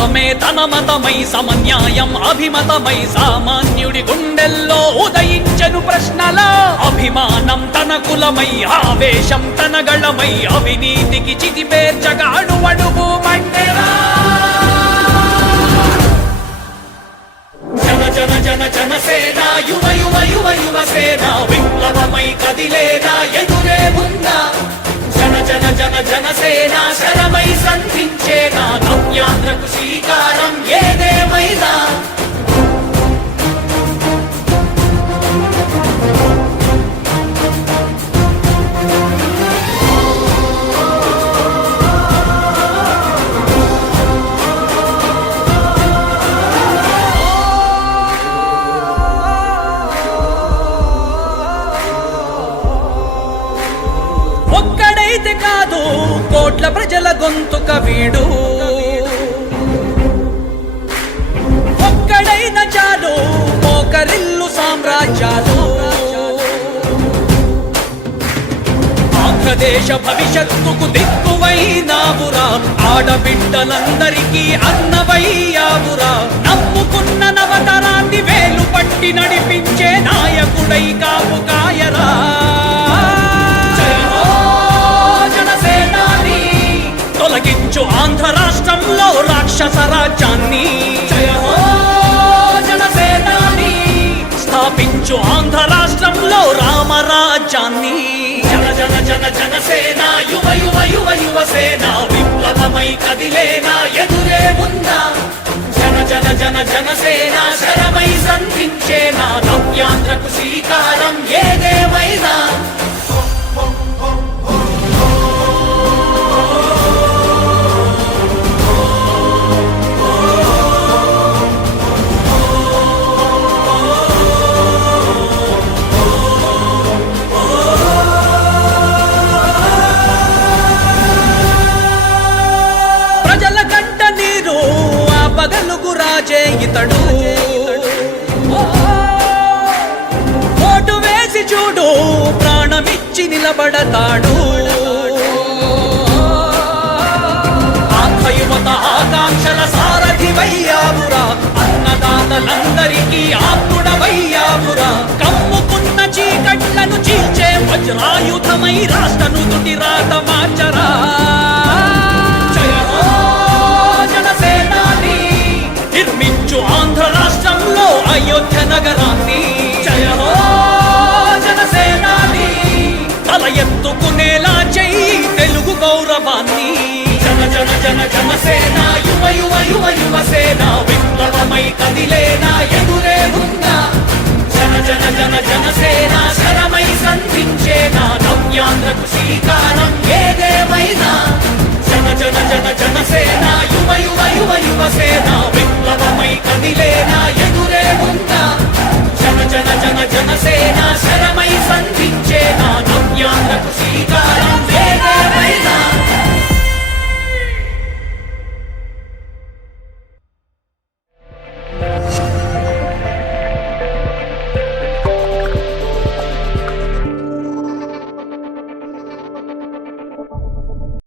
మతమే తన మతమై సమన్యాయం అభిమతమై సామాన్యుడి గుండెల్లో ఉదయించను ప్రశ్నల. అభిమానం తన కులమై ఆవేశం తన గళమై అవినీతికి చితిపేర్చగా అడువడుగు మండెరా జన జన జన జన జన జన సేన శరమై సంధించేనా? నవ్యాంధ్రకు శ్రీకారం ఏదేమైనా కోట్ల ప్రజల గొంతుక వీడు ఒక్కడైన చాలు మోకరిల్లు సామ్రాజ్యాలు. ఆంధ్రదేశ భవిష్యత్తుకు దిక్కువైనావురా ఆడబిడ్డలందరికీ అన్నవయ్యావురా రాక్షస రాజ్యాన్ని జయ జనసేనాని స్థాపించు ఆంధ్ర రాష్ట్రంలో రామరాజ్యాన్ని. జన జన జన జనసేన యువ యువ యువ యువ సేన విప్లవమై కదిలేనా ఎదురే ఉందా జన జన జన జనసేన శరమై రాజే ఇతడు ఓటు వేసి చూడు ప్రాణమిచ్చి నిలబడతాడు. ఆంధ్రయువత ఆకాంక్షల సారథి వయ్యాబురా అన్నదాతలందరికీ ఆత్ముడ వయ్యాబురా కమ్ముకున్న చీకట్లను చీల్చే వజ్రాయుధమై రాష్ట్రను తుటి రాత మార్చరా. తల ఎత్తుకునేలా చెయ్యి తెలుగు గౌరవాన్ని. జన జన జన జనసేన యువ యువ యువ యువసేన విప్లవమై కదిలేనా ఎదురే ఉందా జన జన జన జనసేన శరమై సంధించేనా నవ్యాంధ్రకు శ్రీకా